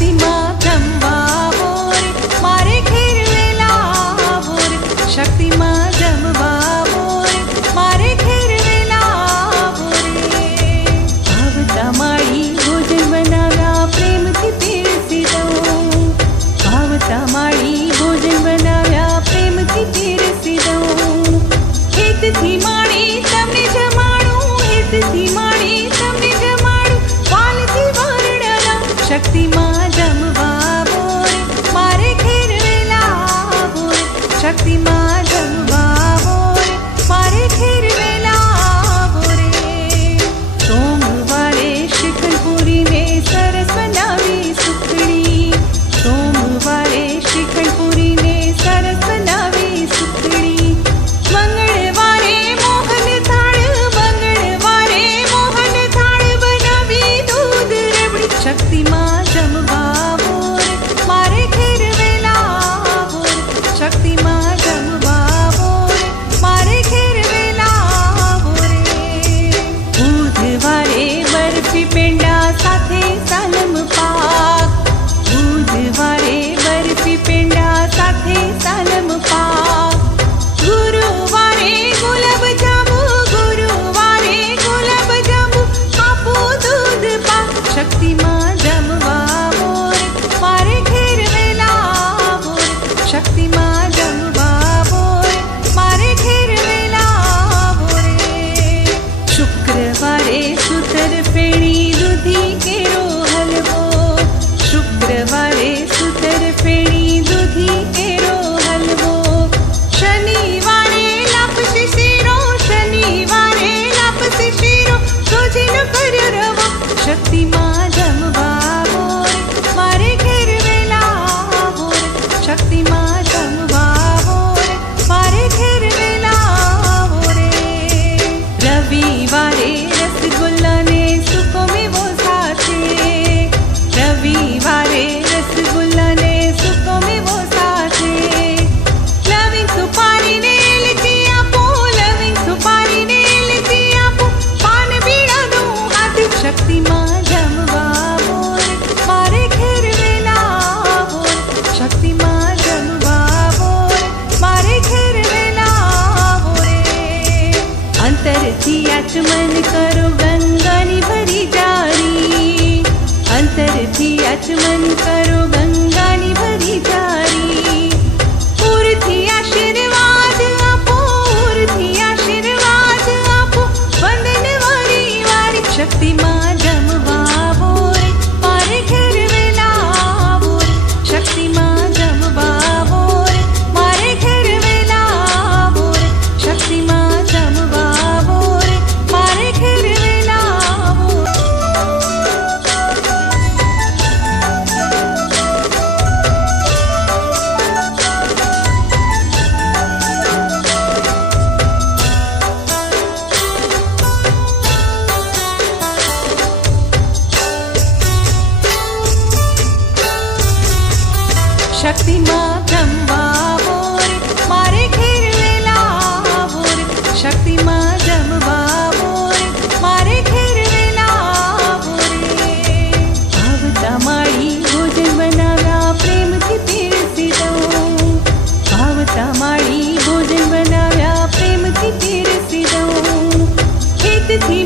શક્તિમાં જમવા બોર મારે ઘેર વેલા બોર શક્તિમાં જમવા બોર મારે ઘેર વેલા બોરે ભાવતા માળી ભોજન બનાવ્યા પ્રેમથી પીરસી દઉં ભાવતા માળી ભોજન બનાવ્યા પ્રેમથી પીરસી દઉં હિતથી માળી તમને જમાડું હિતથી માળી તમને જમાડું વાલથી વર્ણના શક્તિમાં જમવા બોર મારે ઘેર વેલા બોર શક્તિમાં જમવા બોર મારે ઘેર વેલા બોરે સોમવારે શ્રીખંડ પૂરીને સરસ બનાવી સુખડી સોમવારે શ્રીખંડ પૂરીને સરસ બનાવી સુખડી મંગળવારે મોહન થાળ બનાવી દૂધ રબડી શક્તિમાં જમવા બોર મારે ઘેર વેલા બોર શક્તિમાં જમવા બોર મારે ઘેર વેલા બોરે બુધવારે બરફી પેંડા સાથે સાલમ પાક બુધવારે બરફી પેંડા સાથે સાલમ પાક ગુરુવારે ગુલાબ જાંબુ આપો દૂધ પાક શક્તિમાં જમવા બોર મારે ઘેર વેલા બોર શક્તિમાં જમવા બોર મારે ઘેર વેલા બોરે શુક્રવારે સુતર ફેણી દૂધી કેરો હલવો શુક્રવારે સુતર ફેણી દૂધી કેરો હલવો શનિવારે લાપસી શીરો સોજીનો કર્યો રવો શક્તિમાં જમવા બોર મારે ઘેર વેલા બોર શક્તિમાં જમવા બોર મારે ઘેર વેલા બોરે રવિવારે રસગુલ્લાને સૂકો મેવો સાથે રવિવારે રસગુલ્લાને સૂકો મેવો સાથે લવિંગ સુપારીને એલચી આપો પાન બીડા દઉં હાથ શક્તિમાં જમવા બોર મારે ઘેર વેલા બોર શક્તિમાં જમવા બોર મારે ઘેર વેલા બોરે અંતરથી આચમન કરો ગંગાની ભરી જારી અંતરથી આચમન કરો ગંગાની ભરી જારી પૂરથી આશીર્વાદ આપો વંદન વારી શક્તિમાં જમવા બોર મારે ઘેર વેલા બોર શક્તિમાં જમવા બોર મારે ઘેર વેલા બોર શક્તિમાં જમવા બોર મારે ઘેર વેલા બોર શક્તિમાં જમવા બોર મારે ઘેર વેલા બોર શક્તિમાં જમવા બોર મારે ઘેર વેલા બોરે ભાવતા માળી ભોજન બનાવ્યા પ્રેમથી પીરસી દઉં ભાવતા માળી ભોજન બનાવ્યા પ્રેમથી પીરસી દઉં હિતથી